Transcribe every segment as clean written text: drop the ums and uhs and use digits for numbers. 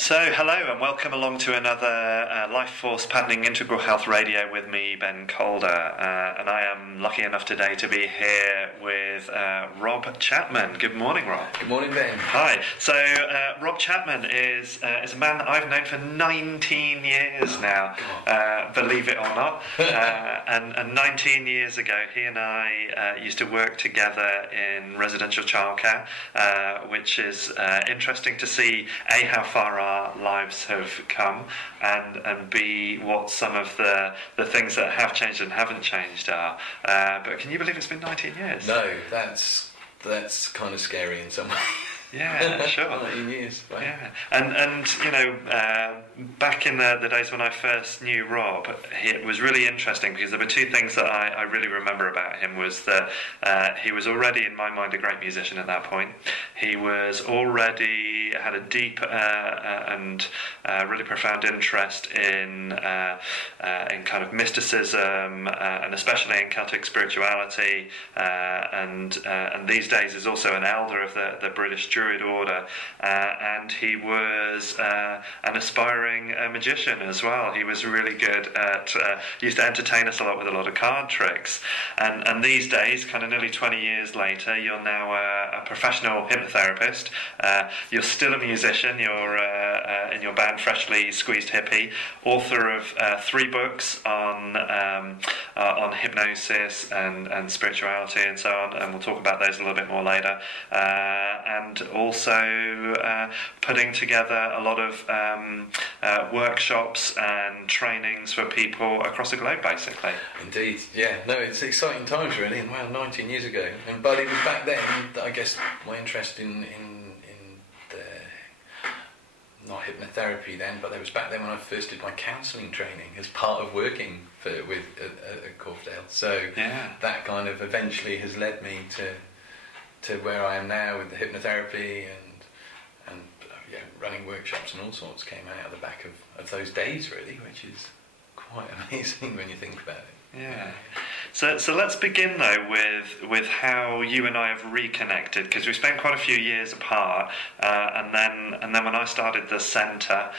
So, hello and welcome along to another Life Force Patterning Integral Health Radio with me, Ben Calder. And I am lucky enough today to be here with Rob Chapman. Good morning, Rob. Good morning, Ben. Hi. So, Rob Chapman is a man that I've known for 19 years now, believe it or not. And 19 years ago, he and I used to work together in residential childcare, which is interesting to see, A, how far our lives have come, and B, what some of the things that have changed and haven't changed are. But can you believe it's been 19 years? No, that's kind of scary in some way. Yeah, sure. 19 years. Wow. Yeah, and you know, back in the days when I first knew Rob, it was really interesting because there were two things that I really remember about him. Was that he was already, in my mind, a great musician at that point. He was already had a deep and really profound interest in kind of mysticism and especially in Celtic spirituality. And these days is also an elder of the British Druid order, and he was an aspiring magician as well. He was really good at used to entertain us a lot with a lot of card tricks, and these days, kind of nearly 20 years later, you're now a professional hypnotherapist. You're still a musician. You're in your band Freshly Squeezed Hippie, author of 3 books on hypnosis and spirituality and so on, and we'll talk about those a little bit more later, and also putting together a lot of workshops and trainings for people across the globe, basically. Indeed, yeah. No, it's exciting times, really, and wow, 19 years ago. But it was back then, I guess, my interest in the, not hypnotherapy then, but it was back then when I first did my counselling training as part of working with Corfdale. So yeah. That kind of eventually has led me to where I am now with the hypnotherapy and running workshops and all sorts came out of the back of those days, really, which is quite amazing when you think about it. Yeah. So let's begin though with how you and I have reconnected, because we spent quite a few years apart, and then when I started the centre,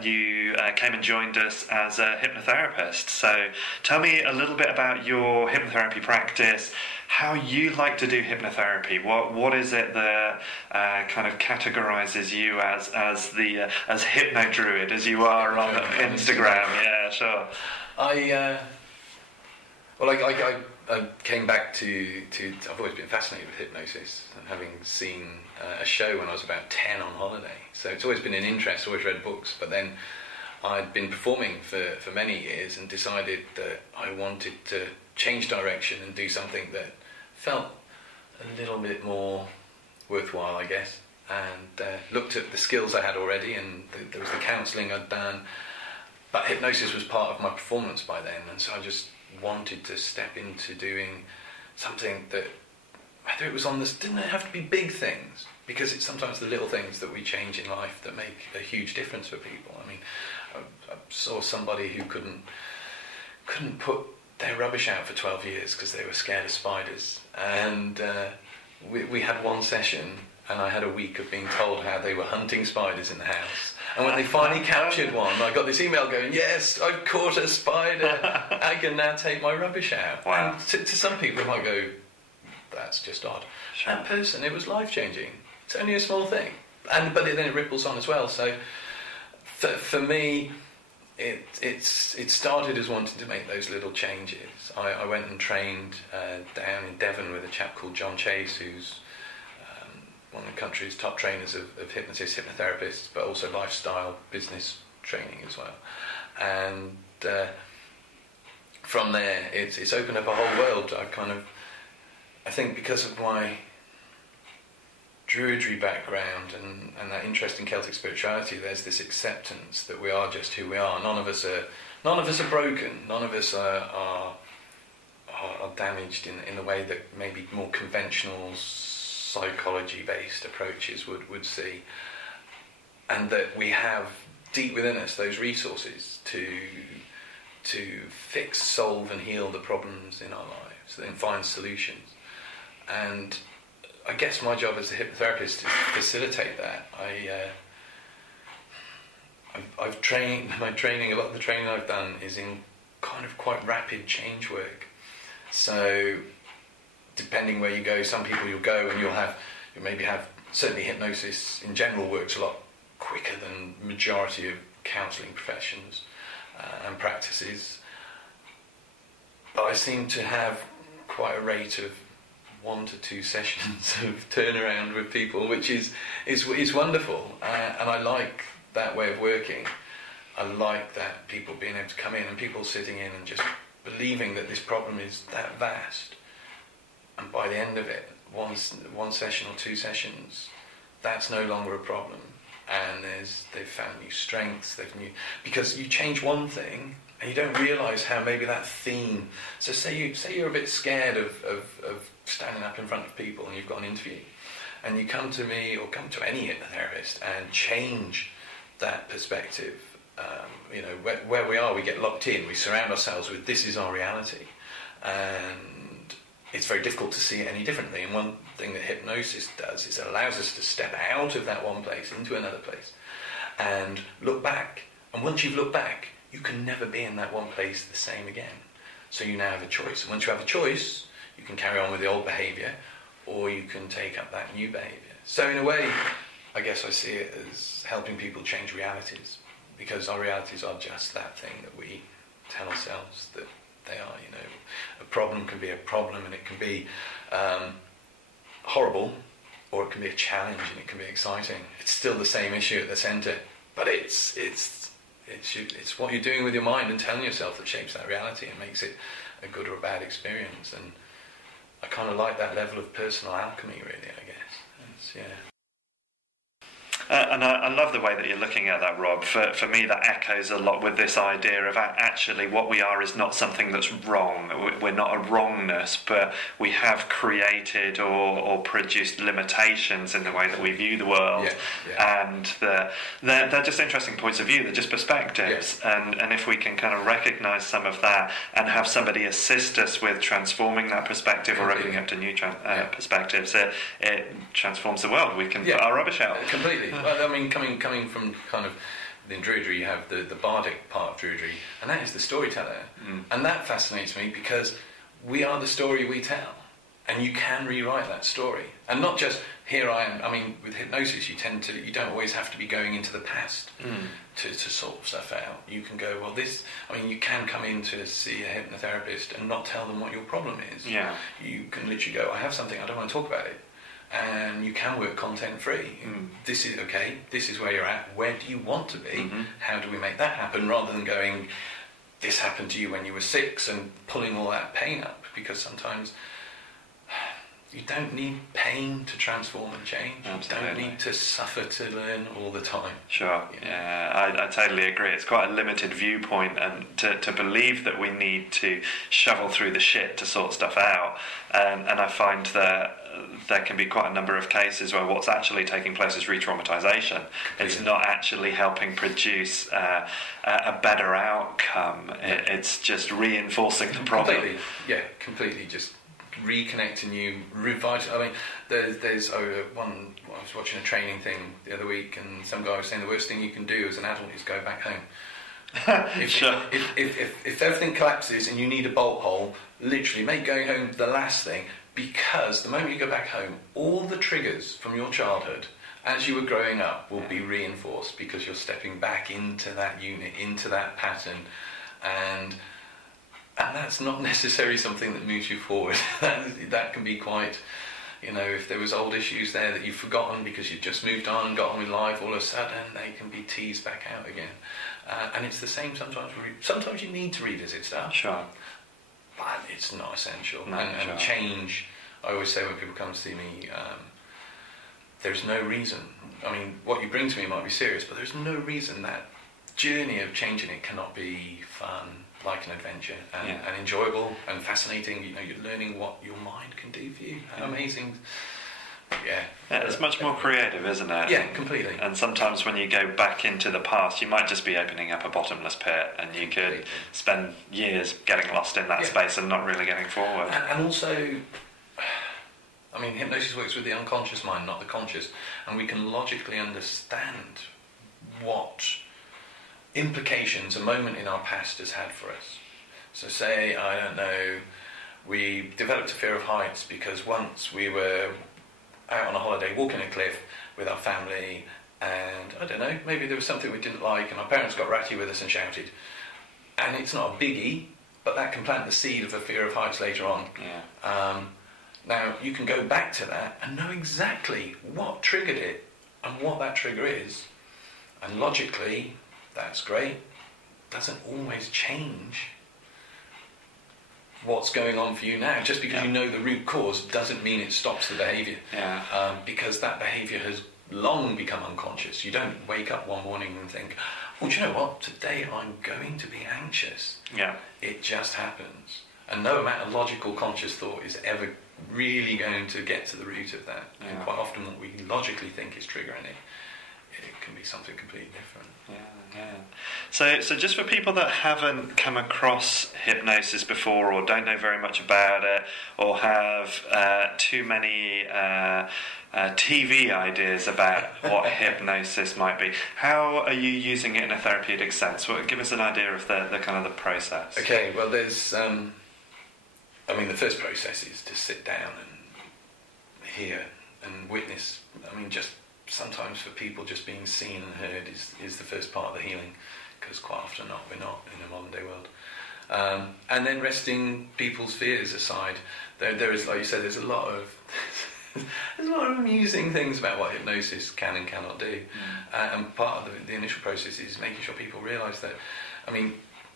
you came and joined us as a hypnotherapist. So tell me a little bit about your hypnotherapy practice, how you like to do hypnotherapy. What is it that kind of categorises you as hypno druid as you are on Instagram? Yeah, sure. I came back to I've always been fascinated with hypnosis, and having seen a show when I was about 10 on holiday. So it's always been an interest, always read books, but then I'd been performing for many years and decided that I wanted to change direction and do something that felt a little bit more worthwhile, I guess, and looked at the skills I had already, and there was the counselling I'd done, but hypnosis was part of my performance by then, and so I just wanted to step into doing something that, whether it was on this, didn't have to be big things, because it's sometimes the little things that we change in life that make a huge difference for people. I mean, I saw somebody who couldn't put their rubbish out for 12 years because they were scared of spiders, and we had one session and I had a week of being told how they were hunting spiders in the house. And when they finally captured one, I got this email going, yes, I've caught a spider, I can now take my rubbish out. Wow. And to some people it might go, that's just odd. Sure. That person, it was life-changing. It's only a small thing. But then it ripples on as well. So for me, it started as wanting to make those little changes. I went and trained down in Devon with a chap called John Chase, who's one of the country's top trainers of hypnotists, hypnotherapists, but also lifestyle business training as well. And from there, it's opened up a whole world. I think because of my Druidry background and that interest in Celtic spirituality, there's this acceptance that we are just who we are. None of us are broken. None of us are damaged in the way that maybe more conventional psychology-based approaches would see, and that we have deep within us those resources to fix, solve and heal the problems in our lives and find solutions. And I guess my job as a hypnotherapist is to facilitate that. I've trained, a lot of the training I've done is in kind of quite rapid change work. So depending where you go, some people you'll go and you'll maybe have, certainly hypnosis in general works a lot quicker than majority of counselling professions and practices. But I seem to have quite a rate of 1 to 2 sessions of turnaround with people, which is wonderful, and I like that way of working. I like that people being able to come in and people sitting in and just believing that this problem is that vast, and by the end of it, one session or 2 sessions, that's no longer a problem, and they've found new strengths, because you change one thing and you don't realise how maybe that theme. So say you're a bit scared of standing up in front of people and you've got an interview, and you come to me or come to any hypnotherapist and change that perspective. Where we are, we get locked in, we surround ourselves with this is our reality, and it's very difficult to see it any differently. And one thing that hypnosis does is it allows us to step out of that one place into another place and look back, and once you've looked back, you can never be in that one place the same again. So you now have a choice, and once you have a choice, you can carry on with the old behaviour, or you can take up that new behaviour. So in a way, I guess I see it as helping people change realities, because our realities are just that thing that we tell ourselves that they are. A problem can be a problem, and it can be horrible, or it can be a challenge, and it can be exciting. It's still the same issue at the centre, but it's what you're doing with your mind and telling yourself that shapes that reality and makes it a good or a bad experience. And I kind of like that level of personal alchemy, really, I guess. And I love the way that you're looking at that, Rob. For me, that echoes a lot with this idea of actually what we are is not something that's wrong. We're not a wrongness, but we have created or produced limitations in the way that we view the world. And they're just interesting points of view. They're just perspectives. And if we can kind of recognise some of that and have somebody assist us with transforming that perspective or opening up to new perspectives, it transforms the world. We can put our rubbish out. Completely. Well, I mean, coming from kind of in Druidry, you have the bardic part of Druidry, and that is the storyteller. And that fascinates me because we are the story we tell, and you can rewrite that story. And not just, here I am. I mean, with hypnosis, you don't always have to be going into the past to sort stuff out. You can go, you can come in to see a hypnotherapist and not tell them what your problem is. Yeah. You can literally go, I have something, I don't want to talk about it. And you can work content free. This is okay, this is where you're at, where do you want to be, how do we make that happen, rather than going, this happened to you when you were 6 and pulling all that pain up, because sometimes you don't need pain to transform and change. Absolutely. You don't need to suffer to learn all the time. Sure, I totally agree. It's quite a limited viewpoint, and to believe that we need to shovel through the shit to sort stuff out, and I find that there can be quite a number of cases where what's actually taking place is re-traumatization. It's not actually helping produce a better outcome. It's just reinforcing the problem. Completely just reconnecting you, revitalizing. I mean, there's one. I was watching a training thing the other week, and some guy was saying the worst thing you can do as an adult is go back home. If everything collapses and you need a bolt hole, literally make going home the last thing, because the moment you go back home, all the triggers from your childhood as you were growing up will be reinforced, because you're stepping back into that unit, into that pattern, and that's not necessarily something that moves you forward. That can be quite, if there was old issues there that you've forgotten because you've just moved on and got on with life, all of a sudden they can be teased back out again. And it's the same sometimes. Sometimes you need to revisit stuff. Sure. But it's not essential. No, and change, I always say when people come to see me, there's no reason. I mean, what you bring to me might be serious, but there's no reason that journey of changing it cannot be fun, like an adventure, and enjoyable and fascinating. You're learning what your mind can do for you. How amazing. It's much more creative, isn't it? Yeah, completely. And sometimes when you go back into the past, you might just be opening up a bottomless pit, and you could spend years getting lost in that space and not really getting forward. And also, I mean, hypnosis works with the unconscious mind, not the conscious, and we can logically understand what implications a moment in our past has had for us. So say, I don't know, we developed a fear of heights because once we were out on a holiday walking a cliff with our family, and I don't know, maybe there was something we didn't like and our parents got ratty with us and shouted. And it's not a biggie, but that can plant the seed of a fear of heights later on. Yeah. Now, you can go back to that and know exactly what triggered it and what that trigger is. And logically, that's great. Doesn't always change what's going on for you now. Just because you know the root cause doesn't mean it stops the behaviour. Yeah. Because that behaviour has long become unconscious. You don't wake up one morning and think, well, do you know what? Today I'm going to be anxious. Yeah. It just happens. And no amount of logical conscious thought is ever really going to get to the root of that. Yeah. And quite often what we logically think is triggering it, it can be something completely different. Yeah. So just for people that haven't come across hypnosis before or don't know very much about it or have too many TV ideas about what hypnosis might be, how are you using it in a therapeutic sense? Well, give us an idea of the kind of the process. Okay, well there's, the first process is to sit down and hear and witness. Just sometimes for people just being seen and heard is the first part of the healing, because quite often we're not in a modern day world. And then resting people's fears aside, there is, like you said, there's a lot of amusing things about what hypnosis can and cannot do. And part of the initial process is making sure people realise that,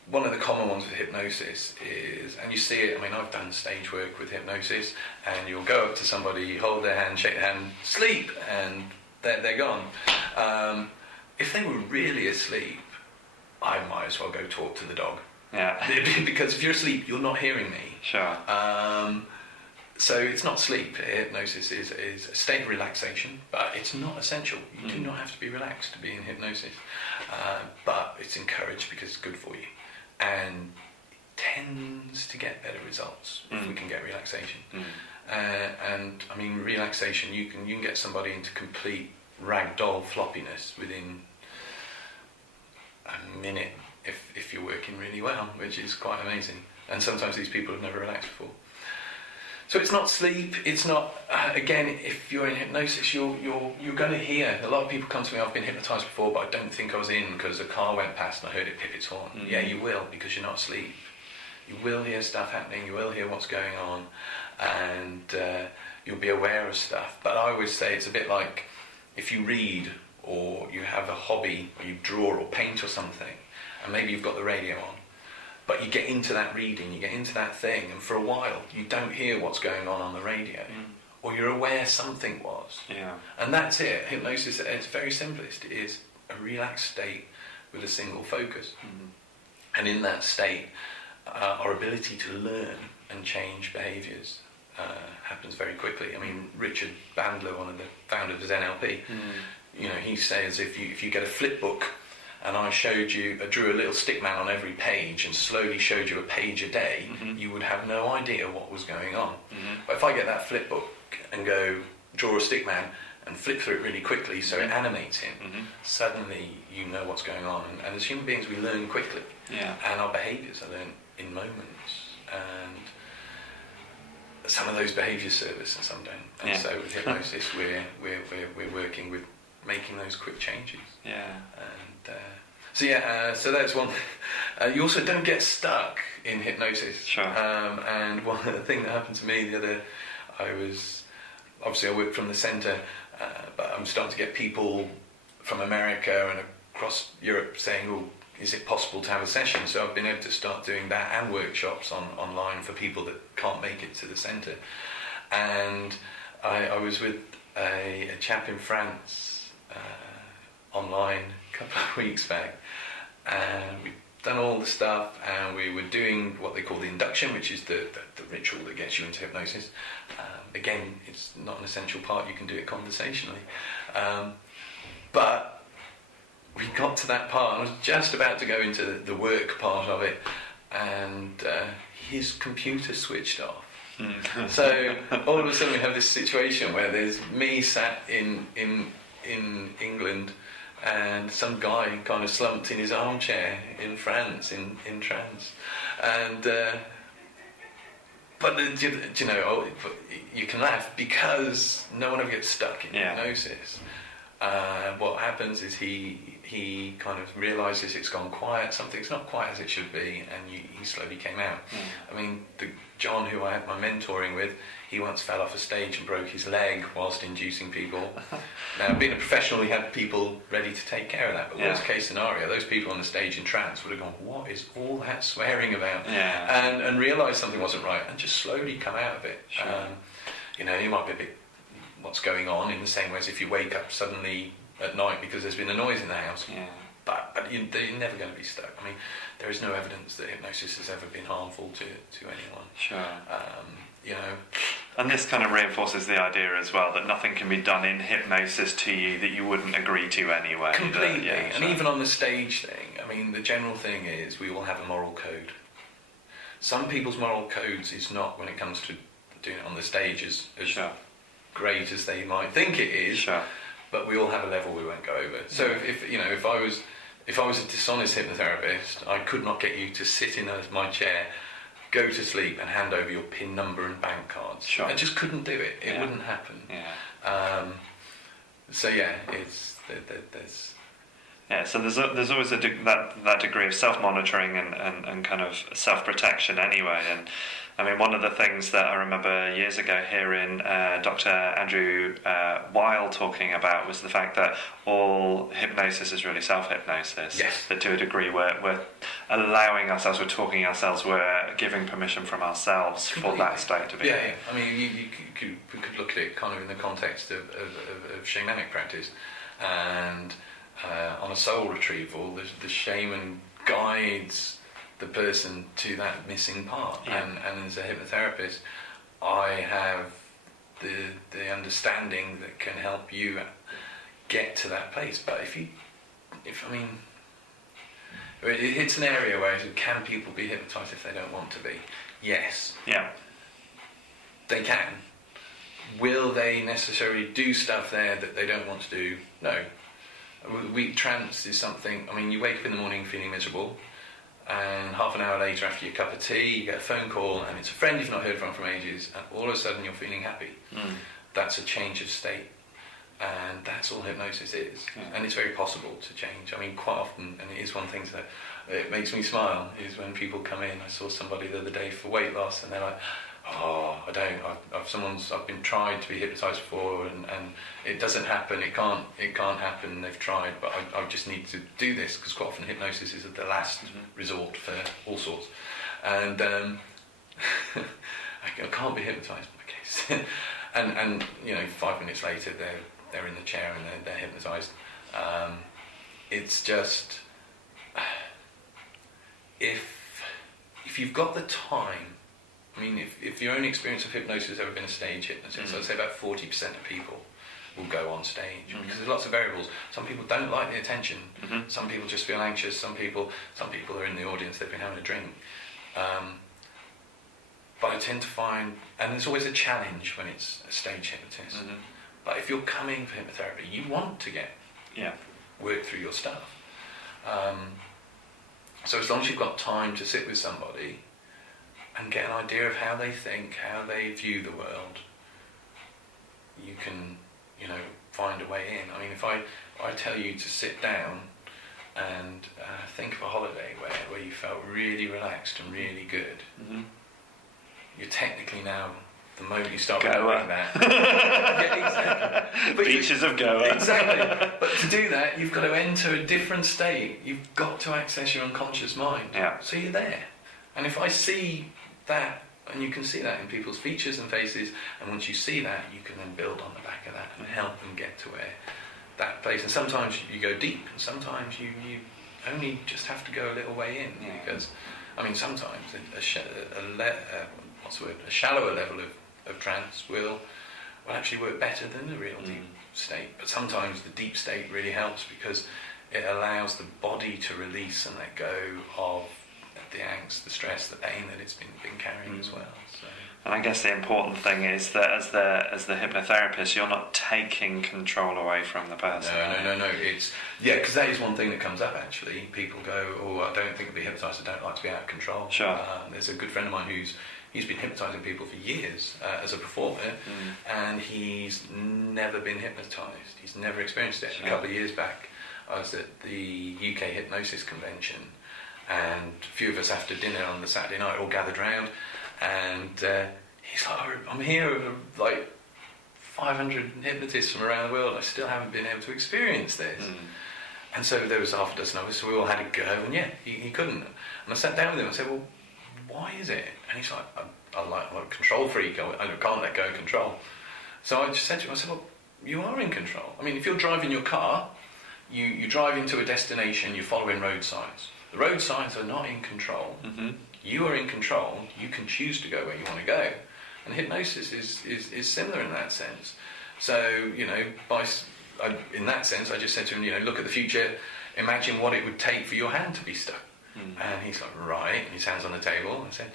one of the common ones with hypnosis is, and you see it, I've done stage work with hypnosis, and you'll go up to somebody, hold their hand, shake their hand, sleep, and they're gone. If they were really asleep, I might as well go talk to the dog. Yeah. Because if you're asleep, you're not hearing me. Sure. So it's not sleep. Hypnosis is a state of relaxation, but it's not essential. You do not have to be relaxed to be in hypnosis. But it's encouraged because it's good for you. And tends to get better results if we can get relaxation. Relaxation, you can get somebody into complete ragdoll floppiness within a minute if you're working really well, which is quite amazing. And sometimes these people have never relaxed before. So it's not sleep, it's not, again, if you're in hypnosis, you're going to hear, a lot of people come to me, I've been hypnotised before, but I don't think I was in because a car went past and I heard it pip its horn. Yeah, you will, because you're not asleep. You will hear stuff happening, you will hear what's going on, and you'll be aware of stuff. But I always say it's a bit like if you read or you have a hobby, or you draw or paint or something, and maybe you've got the radio on, but you get into that reading, you get into that thing, and for a while you don't hear what's going on the radio, or you're aware something was. Yeah. And that's it. Hypnosis, at its very simplest, it is a relaxed state with a single focus. And in that state, our ability to learn and change behaviours happens very quickly. Richard Bandler, one of the founders of NLP, he says if you get a flip book and I drew a little stick man on every page and slowly showed you a page a day, you would have no idea what was going on. But if I get that flip book and go draw a stick man and flip through it really quickly so it animates him, suddenly you know what's going on. And as human beings, we learn quickly. Yeah. And our behaviours are learned in moments. And some of those behaviours serve us and some don't. And so with hypnosis, we're working with making those quick changes. Yeah. And so that's one. You also don't get stuck in hypnosis. Sure. And one thing that happened to me I work from the centre, but I'm starting to get people from America and across Europe saying, "Oh, is it possible to have a session?" So I've been able to start doing that and workshops online for people that can't make it to the centre. And I was with a chap in France online a couple of weeks back, and we'd done all the stuff, and we were doing what they call the induction, which is the ritual that gets you into hypnosis. Again, it's not an essential part, you can do it conversationally. But we got to that part, and I was just about to go into the work part of it, and his computer switched off. So all of a sudden we have this situation where there's me sat in England, and some guy kind of slumped in his armchair in France in trance, and but you know, you can laugh because no one ever gets stuck in hypnosis. What happens is he kind of realises it's gone quiet, something's not quite as it should be, and he slowly came out. I mean, John, who I had my mentoring with, he once fell off a stage and broke his leg whilst inducing people. Now, being a professional, he had people ready to take care of that, but worst case scenario, those people on the stage in trance would have gone, what is all that swearing about? And realised something wasn't right, and just slowly come out of it. Sure. You know, you might be a bit, what's going on, in the same way as if you wake up suddenly at night because there's been a noise in the house. But you're never going to be stuck. I mean, there is no evidence that hypnosis has ever been harmful to anyone. Sure. You know. And this kind of reinforces the idea as well that nothing can be done in hypnosis to you that you wouldn't agree to anyway. Completely. And even on the stage thing, I mean, the general thing is we all have a moral code. Some people's moral codes is not, when it comes to doing it on the stage, as great as they might think it is. Sure. But we all have a level we won't go over. So if I was a dishonest hypnotherapist, I could not get you to sit in my chair, go to sleep, and hand over your PIN number and bank cards. Sure. I just couldn't do it. It wouldn't happen. So there's. So there's always that degree of self-monitoring and kind of self-protection anyway. And I mean, one of the things that I remember years ago hearing Dr. Andrew Weil talking about was the fact that all hypnosis is really self-hypnosis. Yes. That to a degree we're allowing ourselves, we're talking ourselves, we're giving permission from ourselves for that state to be. Yeah. I mean, we could look at it kind of in the context of shamanic practice, and on a soul retrieval, the shaman guides the person to that missing part, and as a hypnotherapist, I have the understanding that can help you get to that place. But it's an area where can people be hypnotised if they don't want to be? Yes. Yeah. They can. Will they necessarily do stuff there that they don't want to do? No. Trance is something. I mean, you wake up in the morning feeling miserable, and half an hour later, after your cup of tea, you get a phone call, and it's a friend you've not heard from ages, and all of a sudden you're feeling happy. That's a change of state, and that's all hypnosis is. And it's very possible to change. I mean, quite often, and it is one thing that it makes me smile, is when people come in. I saw somebody the other day for weight loss, and they're like, oh, I don't. I've been tried to be hypnotised before, and it doesn't happen. It can't happen. They've tried, but I just need to do this, because quite often hypnosis is the last resort for all sorts. And I can't be hypnotised in my case. and 5 minutes later they're in the chair and they're hypnotised. It's just if you've got the time. I mean, if your only experience of hypnosis has ever been a stage hypnotist, I'd say about 40% of people will go on stage, because there's lots of variables. Some people don't like the attention. Some people just feel anxious. Some people are in the audience, they've been having a drink. But I tend to find, and there's always a challenge when it's a stage hypnotist. But if you're coming for hypnotherapy, you want to get work through your stuff. So as long as you've got time to sit with somebody and get an idea of how they think, how they view the world, you can, find a way in. I mean, if I tell you to sit down and think of a holiday where you felt really relaxed and really good, you're technically now, the moment you start remembering that... exactly. Beaches of Goa. Exactly. But to do that, you've got to enter a different state. You've got to access your unconscious mind. Yeah. So you're there. And if I see that, and you can see that in people's features and faces, and once you see that, you can then build on the back of that and help them get to where that place. And sometimes you go deep, and sometimes you only just have to go a little way in, because, I mean, sometimes a shallower level of trance will actually work better than the real deep state. But sometimes the deep state really helps, because it allows the body to release and let go of the angst, the stress, the pain that it's been carrying as well. So. And I guess the important thing is that as the hypnotherapist, you're not taking control away from the person. No. It's because that is one thing that comes up actually. People go, "Oh, I don't think I'll be hypnotised. I don't like to be out of control." Sure. There's a good friend of mine he's been hypnotising people for years as a performer, and he's never been hypnotised. He's never experienced it. Sure. A couple of years back, I was at the UK Hypnosis convention, and a few of us after dinner on the Saturday night all gathered round. And he's like, I'm here with like 500 hypnotists from around the world. I still haven't been able to experience this. And so there was half a dozen of us, so we all had a go, and he couldn't. And I sat down with him and said, well, why is it? And he's like, I'm a control freak. I can't let go of control. So I just said to him, I said, well, you are in control. I mean, if you're driving your car, you drive into a destination, you're following road signs. The road signs are not in control. You are in control. You can choose to go where you want to go, and hypnosis is similar in that sense. So in that sense, I just said to him, look at the future. Imagine what it would take for your hand to be stuck. And he's like, right. And his hand's on the table. I said,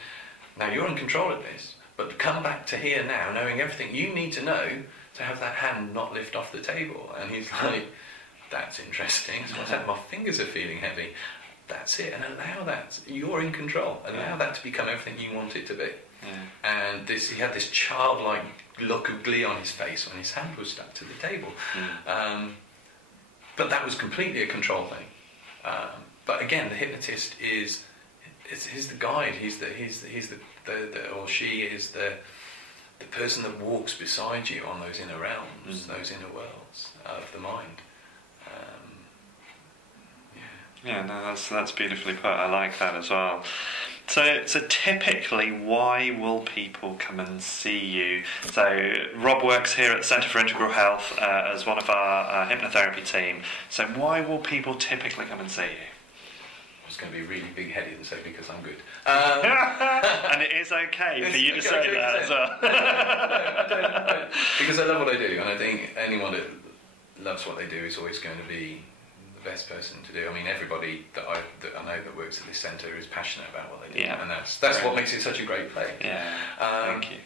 now you're in control of this, but come back to here now, knowing everything you need to know to have that hand not lift off the table. And he's like, that's interesting. So I said, my fingers are feeling heavy. That's it, and allow that. You're in control. Allow that to become everything you want it to be. And he had this childlike look of glee on his face when his hand was stuck to the table. But that was completely a control thing. But again, the hypnotist is the guide. He's the or she is the person that walks beside you on those inner realms, those inner worlds of the mind. Yeah, no, that's beautifully put. I like that as well. So typically, why will people come and see you? So Rob works here at the Centre for Integral Health as one of our hypnotherapy team. So why will people typically come and see you? I was going to be really big-headed and say because I'm good. And it is okay for you to say that as well. No, I don't. Because I love what I do, and I think anyone that loves what they do is always going to be the best person to do. I mean, everybody that I know that works at this centre is passionate about what they do, and that's what makes it such a great place. Thank you.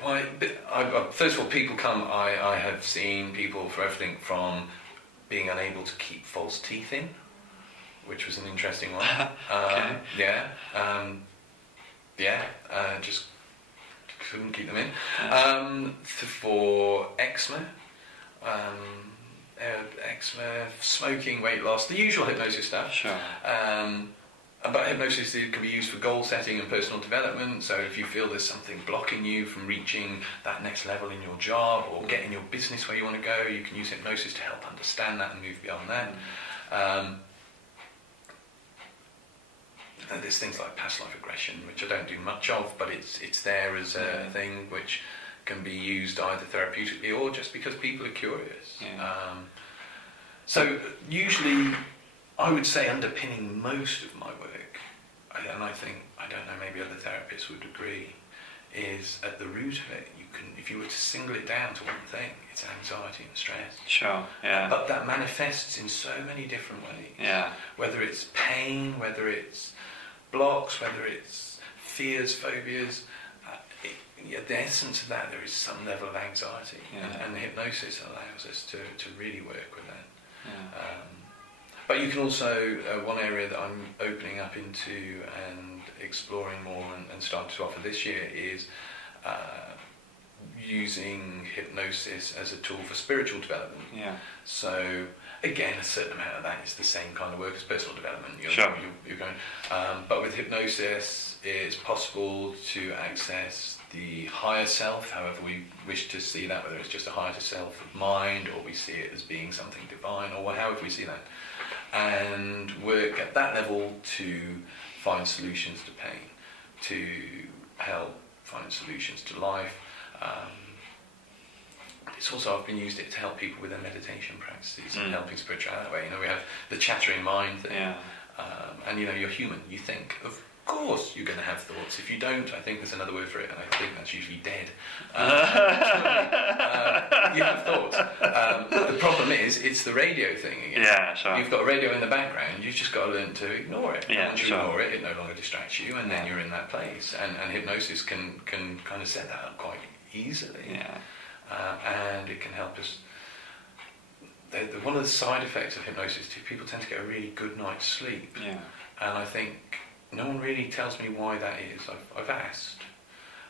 Why? First of all, people come. I have seen people for everything from being unable to keep false teeth in, which was an interesting one. Just couldn't keep them in. For eczema. Eczema, smoking, weight loss, the usual hypnosis stuff. Sure. But hypnosis can be used for goal setting and personal development. So if you feel there's something blocking you from reaching that next level in your job or getting your business where you want to go, you can use hypnosis to help understand that and move beyond that. There's things like past life regression, which I don't do much of, but it's there as a thing which can be used either therapeutically or just because people are curious. So usually I would say underpinning most of my work, and I think, I don't know, maybe other therapists would agree, is at the root of it, if you were to single it down to one thing, it's anxiety and stress. Sure, yeah. But that manifests in so many different ways. Yeah. Whether it's pain, whether it's blocks, whether it's fears, phobias, the essence of that, there is some level of anxiety, and hypnosis allows us to really work with that. But you can also, one area that I'm opening up into and exploring more and starting to offer this year is using hypnosis as a tool for spiritual development. So again, a certain amount of that is the same kind of work as personal development. You're going, but with hypnosis, it's possible to access the higher self, however we wish to see that, whether it's just a higher self of mind or we see it as being something divine, or however we see that, and work at that level to find solutions to pain, to help find solutions to life. It's also, I've been used it to help people with their meditation practices and helping spirituality that way. We have the chattering mind thing, and you're human, you think. Of course you're going to have thoughts. If you don't, I think there's another word for it, and I think that's usually dead. You have thoughts. The problem is, it's the radio thing again. Yeah, sure. You've got a radio in the background, you've just got to learn to ignore it. Yeah, Once you sure. ignore it, it no longer distracts you, and then you're in that place. And hypnosis can kind of set that up quite easily. Yeah. And it can help us. One of the side effects of hypnosis is people tend to get a really good night's sleep. Yeah. And I think no one really tells me why that is. I've asked.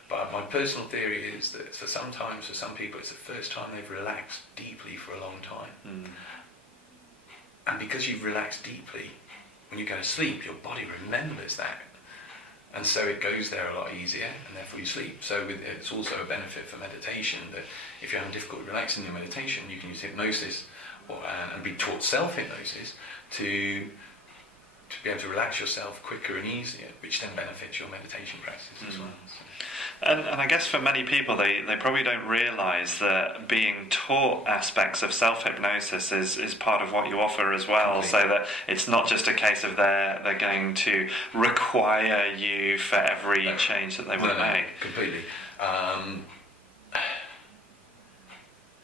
But my personal theory is that for some people, it's the first time they've relaxed deeply for a long time. Mm. And because you've relaxed deeply, when you go to sleep, your body remembers that. And so it goes there a lot easier, and therefore you sleep. So it's also a benefit for meditation, that if you're having difficulty relaxing your meditation, you can use hypnosis and be taught self-hypnosis to be able to relax yourself quicker and easier, which then benefits your meditation practice as well. So. And I guess for many people, they probably don't realise that being taught aspects of self-hypnosis is part of what you offer as well, Completely. so that it's not just a case of they're going to require you for every change that they want to make. Completely.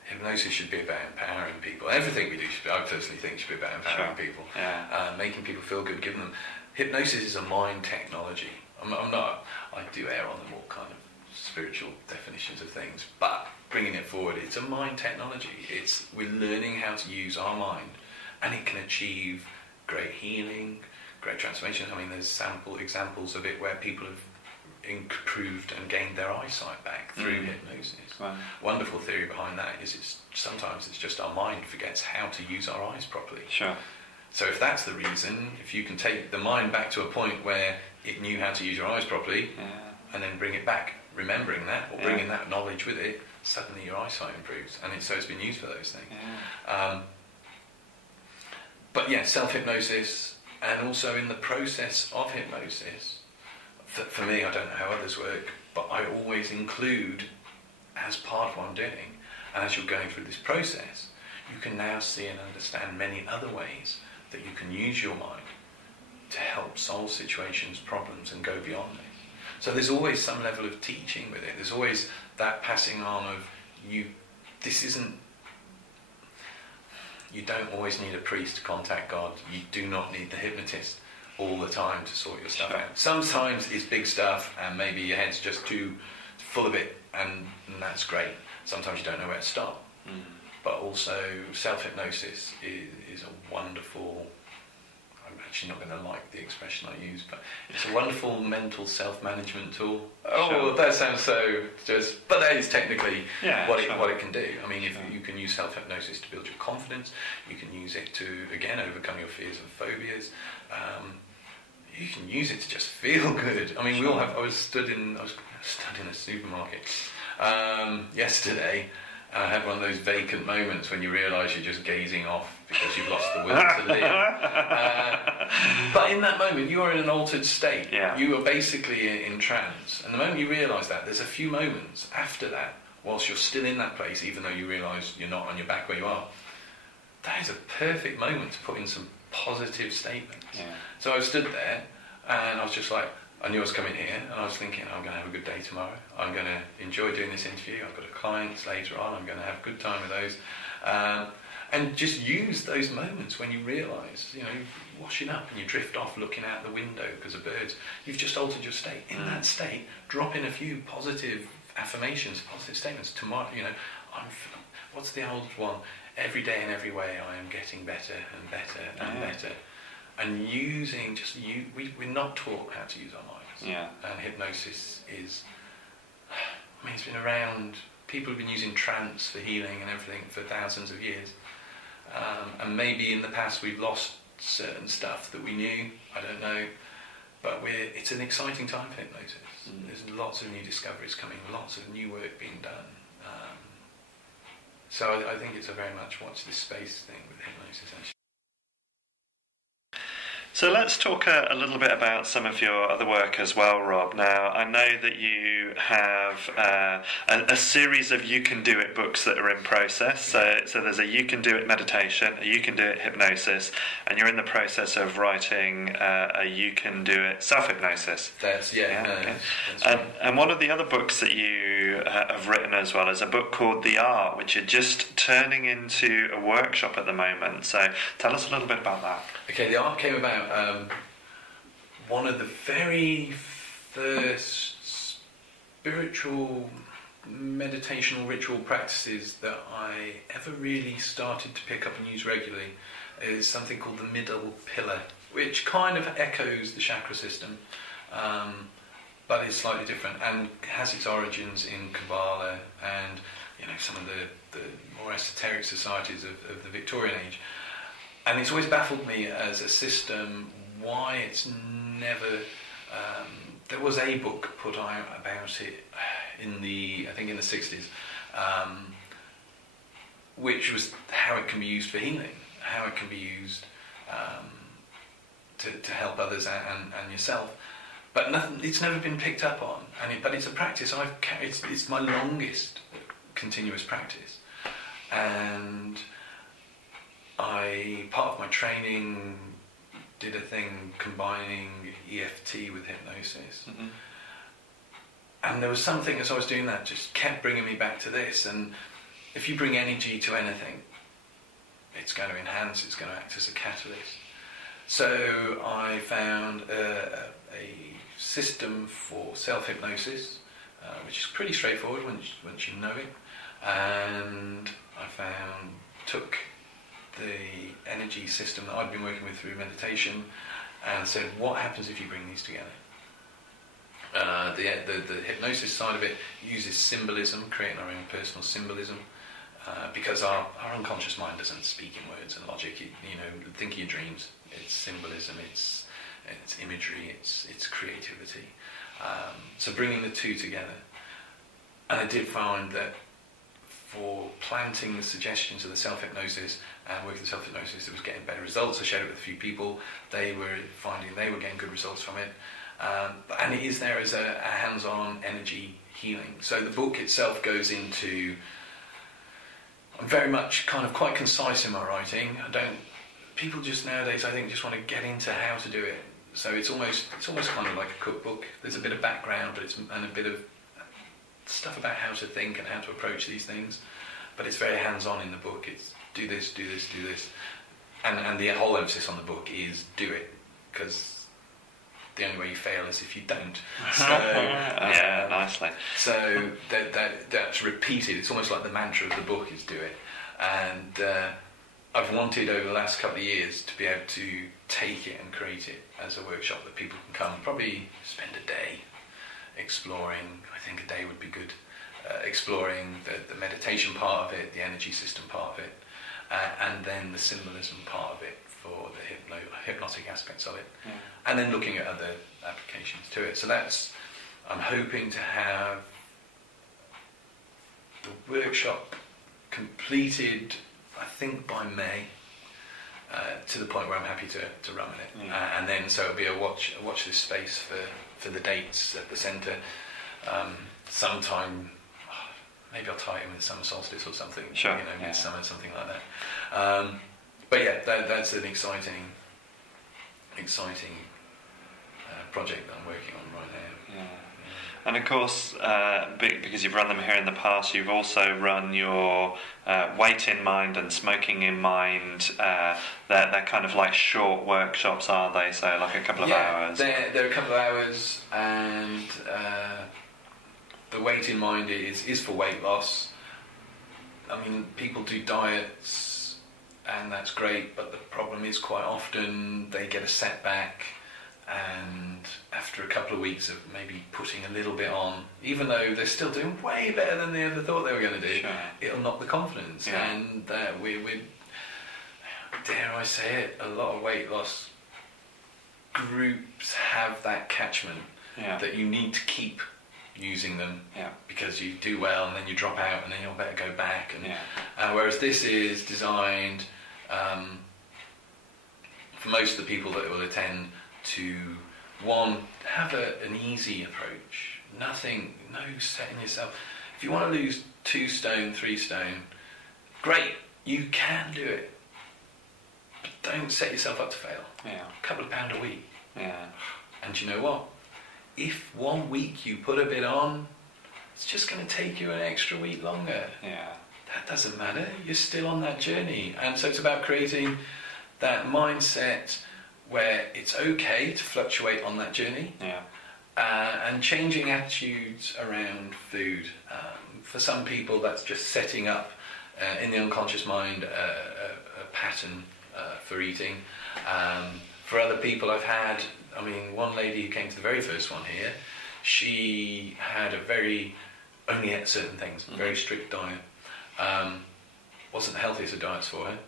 Hypnosis should be about empowering people. Everything we do, I personally think, should be about empowering people, making people feel good, giving them. Hypnosis is a mind technology. I do err on the more kind of spiritual definitions of things, but bringing it forward, it's a mind technology. We're learning how to use our mind, and it can achieve great healing, great transformation. I mean, there's examples of it where people have improved and gained their eyesight back through hypnosis. Wow. Wonderful theory behind that is sometimes it's just our mind forgets how to use our eyes properly. Sure. So if that's the reason, if you can take the mind back to a point where it knew how to use your eyes properly, and then bring it back, remembering that, or bringing that knowledge with it, suddenly your eyesight improves. And so it's been used for those things. Yeah. But yeah, self-hypnosis, and also in the process of hypnosis, for me, I don't know how others work, but I always include, as part of what I'm doing, and as you're going through this process, you can now see and understand many other ways that you can use your mind to help solve situations, problems, and go beyond this. So there's always some level of teaching with it. There's always that passing on of you. You don't always need a priest to contact God. You do not need the hypnotist all the time to sort your stuff out. Sometimes it's big stuff, and maybe your head's just too full of it, and that's great. Sometimes you don't know where to start. But also, self-hypnosis is a wonderful, I'm actually not going to like the expression I use, but it's a wonderful mental self-management tool. That sounds so but that is technically what it can do. I mean, if you can use self-hypnosis to build your confidence, you can use it to, again, overcome your fears and phobias. You can use it to just feel good. I mean, we all have. I was stood in a supermarket yesterday. I had one of those vacant moments when you realise you're just gazing off because you've lost the will to live. But in that moment, you are in an altered state. Yeah. You are basically in trance. And the moment you realise that, there's a few moments after that, whilst you're still in that place, even though you realise you're not on your back where you are, that is a perfect moment to put in some positive statements. Yeah. So I stood there, and I was just like, I knew I was coming here, and I was thinking, I'm going to have a good day tomorrow. I'm going to enjoy doing this interview. I've got clients later on. I'm going to have a good time with those. And just use those moments when you realise, you're washing up and you drift off looking out the window because of birds. You've just altered your state. In that state, drop in a few positive affirmations, positive statements. Tomorrow, what's the old one? Every day in every way I am getting better and better and better. And using we're not taught how to use our minds. Yeah. And hypnosis is, it's been around. People have been using trance for healing and everything for thousands of years. And maybe in the past we've lost certain stuff that we knew. I don't know. But it's an exciting time for hypnosis. There's lots of new discoveries coming, lots of new work being done. So I think it's a very much watch this space thing with hypnosis, actually. So let's talk a little bit about some of your other work as well, Rob. Now, I know that you have a series of You Can Do It books that are in process. So there's a You Can Do It meditation, a You Can Do It hypnosis, and you're in the process of writing a You Can Do It self-hypnosis. That's right. And one of the other books that you have written as well is a book called The Art, which you're just turning into a workshop at the moment. So tell us a little bit about that. Okay, The Art came about one of the very first spiritual meditational ritual practices that I ever really started to pick up and use regularly is something called the middle pillar, which kind of echoes the chakra system, but is slightly different and has its origins in Kabbalah and some of the more esoteric societies of the Victorian age. And it's always baffled me as a system why it's never... there was a book put out about it in the 60s, which was how it can be used for healing, how it can be used to help others and yourself. But it's never been picked up on. But it's a practice it's my longest continuous practice. And part of my training did a thing combining EFT with hypnosis. Mm-hmm. And there was something as I was doing that just kept bringing me back to this. And if you bring energy to anything, it's going to enhance, it's going to act as a catalyst. So I found a system for self-hypnosis, which is pretty straightforward once you know it. And I took the energy system that I'd been working with through meditation and said, what happens if you bring these together? The hypnosis side of it uses symbolism, creating our own personal symbolism, because our unconscious mind doesn't speak in words and logic. Think of your dreams. It's symbolism, it's imagery, it's creativity. So bringing the two together. And I did find that for planting the suggestions of the self-hypnosis and working the self-hypnosis, it was getting better results. I shared it with a few people. They were finding they were getting good results from it. And it is there as a hands-on energy healing. So the book itself goes into... I'm very much kind of quite concise in my writing. People just nowadays, I think, just want to get into how to do it. So it's almost kind of like a cookbook. There's a bit of background, and a bit of stuff about how to think and how to approach these things, but it's very hands-on in the book. It's do this, do this, do this, and the whole emphasis on the book is do it, because the only way you fail is if you don't. So, yeah, nicely. So that's repeated. It's almost like the mantra of the book is do it, and I've wanted over the last couple of years to be able to take it and create it as a workshop that people can come, probably spend a day exploring. I think a day would be good, exploring the meditation part of it, the energy system part of it, and then the symbolism part of it for the hypnotic aspects of it, and then looking at other applications to it. So I'm hoping to have the workshop completed, I think, by May, to the point where I'm happy to run with it. And then so it'll be a watch this space for the dates at the centre. Sometime, maybe I'll tie it in with the summer solstice or something. Sure. Midsummer, something like that. But yeah, that's an exciting project that I'm working on right now. Yeah. And of course, because you've run them here in the past, you've also run your Weight in Mind and Smoking in Mind. They're kind of like short workshops, aren't they? So like a couple of hours. They're a couple of hours, and the Weight in Mind is for weight loss. I mean, people do diets, and that's great, but the problem is quite often they get a setback. And after a couple of weeks of maybe putting a little bit on, even though they're still doing way better than they ever thought they were going to do, it'll knock the confidence. Yeah. And we dare I say it, a lot of weight loss groups have that catchment that you need to keep using them because you do well and then you drop out and then you'll better go back. And whereas this is designed... for most of the people that will attend to, one, have an easy approach. Nothing, no setting yourself. If you want to lose 2 stone, 3 stone, great, you can do it. But don't set yourself up to fail. Yeah. A couple of pound a week. Yeah. And you know what? If 1 week you put a bit on, it's just going to take you an extra week longer. Yeah. That doesn't matter. You're still on that journey. And so it's about creating that mindset where it's okay to fluctuate on that journey. Yeah. And changing attitudes around food. For some people, that's just setting up in the unconscious mind a pattern for eating. For other people, I've had, one lady who came to the very first one here, she had only ate certain things, very strict diet. Wasn't the healthiest of diets for her.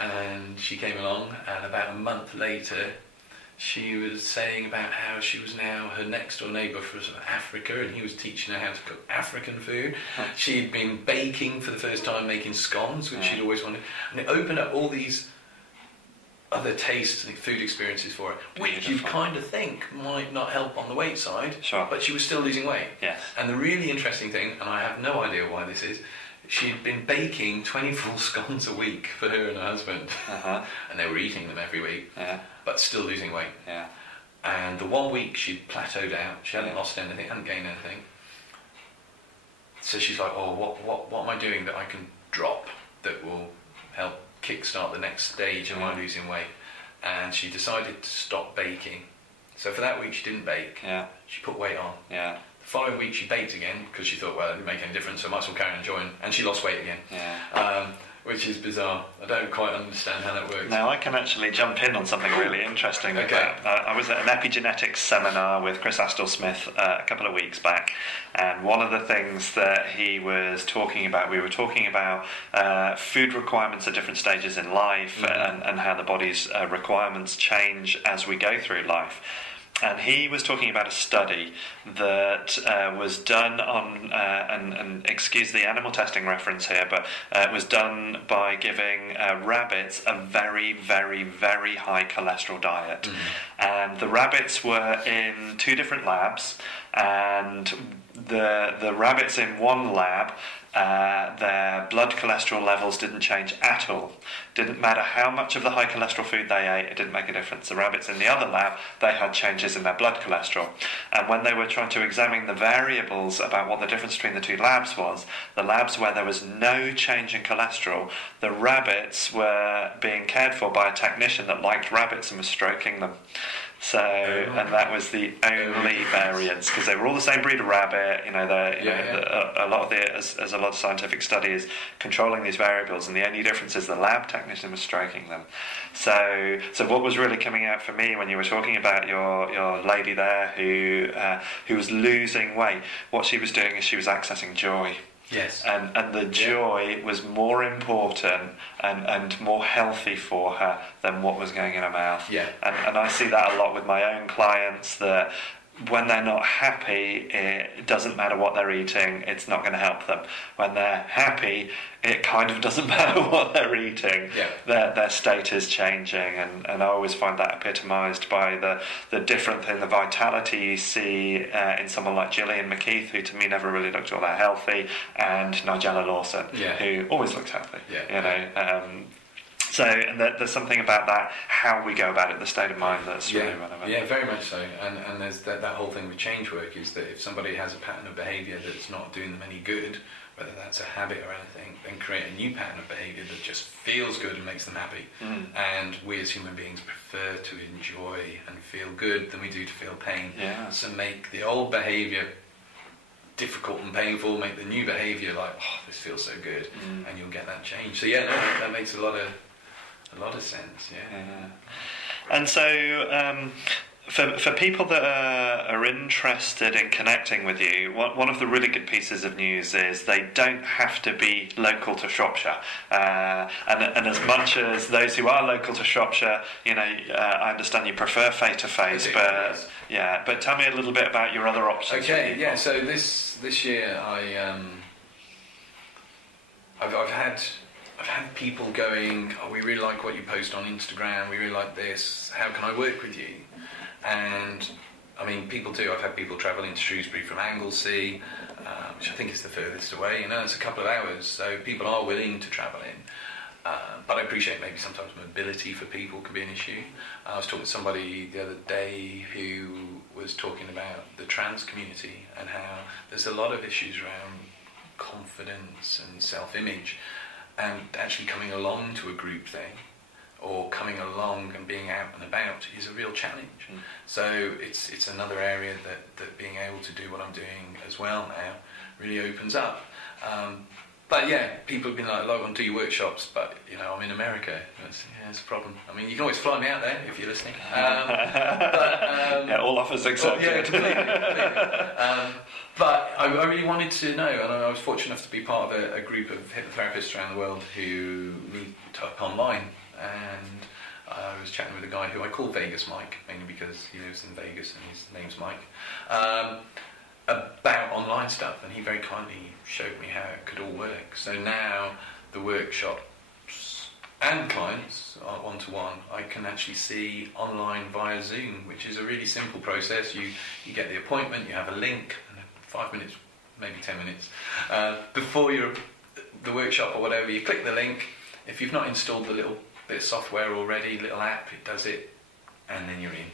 And she came along, and about a month later, she was saying about how she was now her next door neighbour from Africa, and he was teaching her how to cook African food. She'd been baking for the first time, making scones, which she'd always wanted. And it opened up all these other tastes and food experiences for her, which you kind of think might not help on the weight side, but she was still losing weight. Yes. And the really interesting thing, and I have no idea why this is, she'd been baking 24 scones a week for her and her husband, and they were eating them every week, but still losing weight. Yeah. And the 1 week she'd plateaued out, she hadn't lost anything, hadn't gained anything. So she's like, oh, what am I doing that I can drop that will help kickstart the next stage of my losing weight? And she decided to stop baking. So for that week she didn't bake. Yeah. She put weight on. Yeah. The following week she baked again because she thought, well, it didn't make any difference, so I might as well carry on enjoying. And she lost weight again. Yeah. Which is bizarre. I don't quite understand how that works. Now I can actually jump in on something really interesting. Okay. I was at an epigenetics seminar with Chris Astle-Smith a couple of weeks back, and one of the things that he was talking about, we were talking about food requirements at different stages in life, and how the body's requirements change as we go through life. And he was talking about a study that was done on, and excuse the animal testing reference here, but it was done by giving rabbits a very, very, very high cholesterol diet. And the rabbits were in 2 different labs, and the rabbits in one lab, their blood cholesterol levels didn't change at all. Didn't matter how much of the high cholesterol food they ate, it didn't make a difference. The rabbits in the other lab, they had changes in their blood cholesterol. And when they were trying to examine the variables about what the difference between the 2 labs was, the labs where there was no change in cholesterol, the rabbits were being cared for by a technician that liked rabbits and was stroking them. So, and that was the only variance, because they were all the same breed of rabbit. A lot of as a lot of scientific study is controlling these variables, and the only difference is the lab technician was stroking them. So what was really coming out for me when you were talking about your lady there who was losing weight, what she was doing is she was accessing joy. Yes. And the joy was more important and more healthy for her than what was going in her mouth. Yeah. And I see that a lot with my own clients, that when they're not happy, it doesn't matter what they're eating, it's not going to help them. When they're happy, it kind of doesn't matter what they're eating. Yeah. Their state is changing, and I always find that epitomised by the different thing, the vitality you see in someone like Gillian McKeith, who to me never really looked all that healthy, and Nigella Lawson, who always looked healthy. So there's something about that, how we go about it, the state of mind, that's really relevant. Yeah, very much so. And there's that whole thing with change work, is that if somebody has a pattern of behaviour that's not doing them any good, whether that's a habit or anything, then create a new pattern of behaviour that just feels good and makes them happy. And we as human beings prefer to enjoy and feel good than we do to feel pain. Yeah. So make the old behaviour difficult and painful, make the new behaviour like, oh, this feels so good, and you'll get that change. So that makes a lot of sense. And so for people that are interested in connecting with you, one of the really good pieces of news is they don't have to be local to Shropshire. And as much as those who are local to Shropshire, I understand you prefer face-to-face, but tell me a little bit about your other options. Okay, so this year I've had I've had people going, oh, we really like what you post on Instagram, we really like this, how can I work with you? And I mean, people do. I've had people travel into Shrewsbury from Anglesey, which I think is the furthest away, it's a couple of hours, so people are willing to travel in. But I appreciate maybe sometimes mobility for people can be an issue. I was talking to somebody the other day who was talking about the trans community and how there's a lot of issues around confidence and self-image, and actually coming along to a group thing or coming along and being out and about is a real challenge. So it's another area that being able to do what I'm doing as well now really opens up. But yeah, people have been like, log on to your workshops, but I'm in America. It's a problem. I mean, you can always fly me out there if you're listening. All offers accepted. Yeah, completely. But I really wanted to know, and I was fortunate enough to be part of a group of hypnotherapists around the world who meet up online. And I was chatting with a guy who I call Vegas Mike, mainly because he lives in Vegas and his name's Mike, about online stuff, and he very kindly showed me how it could all work. So now the workshops and clients are one-to-one. I can actually see online via Zoom, which is a really simple process. You get the appointment, you have a link, and 5 minutes, maybe 10 minutes, before the workshop or whatever, you click the link. If you've not installed the little bit of software already, little app, it does it, and then you're in.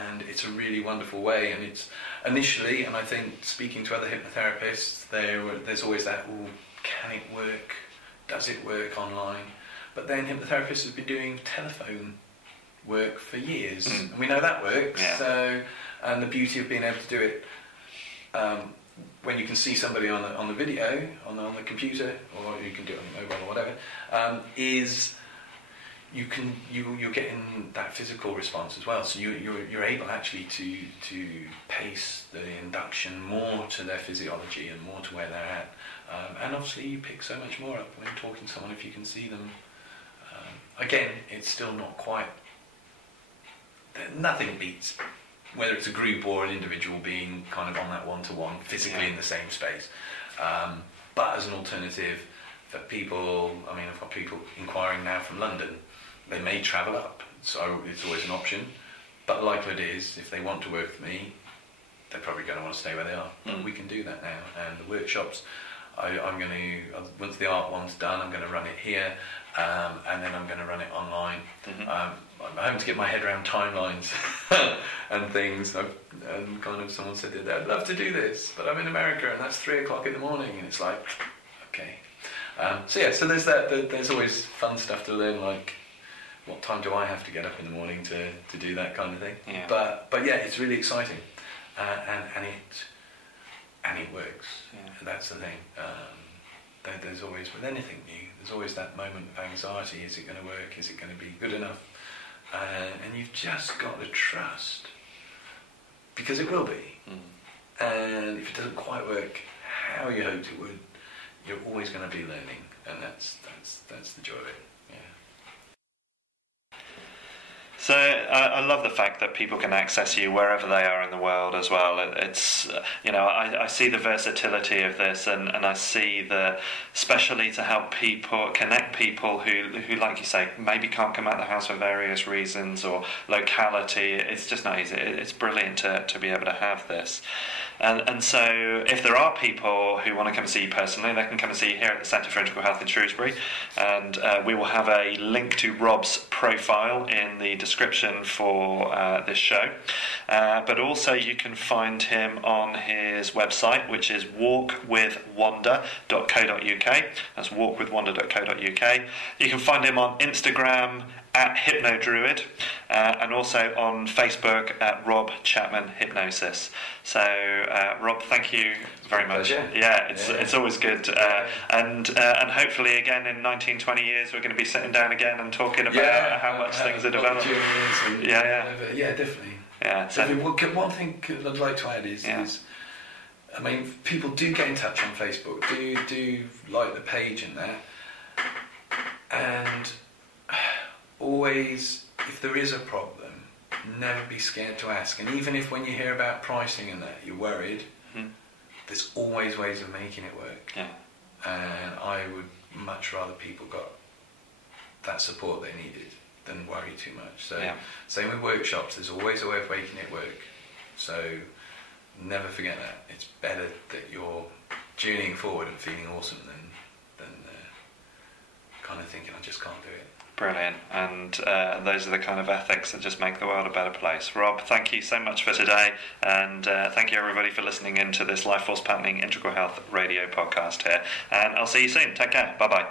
And it's a really wonderful way, and it's initially, and I think speaking to other hypnotherapists, there's always that, can it work? Does it work online? But then hypnotherapists have been doing telephone work for years, and we know that works. Yeah. So, and the beauty of being able to do it when you can see somebody on the video, on the computer, or you can do it on your mobile or whatever, is you're getting that physical response as well. So you're able actually to pace the induction more to their physiology and more to where they're at. And obviously you pick so much more up when talking to someone if you can see them. Again, it's still not quite... Nothing beats whether it's a group or an individual being kind of on that one-to-one, physically in the same space. But as an alternative for people, I mean, I've got people inquiring now from London. They may travel up, so it's always an option. But the likelihood is, if they want to work with me, they're probably going to want to stay where they are. But we can do that now. And the workshops, I'm going to, once the art one's done, I'm going to run it here, and then I'm going to run it online. I'm having to get my head around timelines and things. And kind of someone said that I'd love to do this, but I'm in America and that's 3 o'clock in the morning, and it's like, okay. So there's that. There's always fun stuff to learn, like what time do I have to get up in the morning to do that kind of thing. Yeah. But yeah, it's really exciting, and it works. Yeah. That's the thing. There's always, with anything new, there's always that moment of anxiety. Is it going to work? Is it going to be good enough? And you've just got to trust, because it will be. And if it doesn't quite work how you hoped it would, you're always going to be learning, and that's the joy of it. So I love the fact that people can access you wherever they are in the world as well. It's I see the versatility of this, and I see that, especially to help people, connect people who, like you say, maybe can't come out of the house for various reasons or locality. It's just not easy. It's brilliant to be able to have this. And so if there are people who want to come and see you personally, they can come and see you here at the Centre for Integral Health in Shrewsbury, and we will have a link to Rob's profile in the description for this show. But also you can find him on his website, which is walkwithwonder.co.uk. That's walkwithwonder.co.uk. You can find him on Instagram at HypnoDruid, and also on Facebook at Rob Chapman Hypnosis. So Rob, thank you very much. Yeah, it's always good, and hopefully again in 19-20 years we're going to be sitting down again and talking about how much things are developing. Yeah, definitely. Yeah. So, one thing I'd like to add is, I mean, people do get in touch on Facebook, do like the page and that, and always, if there is a problem, never be scared to ask. And even if when you hear about pricing and that, you're worried, there's always ways of making it work. Yeah. And I would much rather people got that support they needed than worry too much. So same with workshops, there's always a way of making it work. So never forget that. It's better that you're journeying forward and feeling awesome than kind of thinking, I just can't do it. Brilliant. And those are the kind of ethics that just make the world a better place. Rob, thank you so much for today, and thank you everybody for listening into this Life Force Patterning Integral Health radio podcast here, and I'll see you soon. Take care. Bye bye.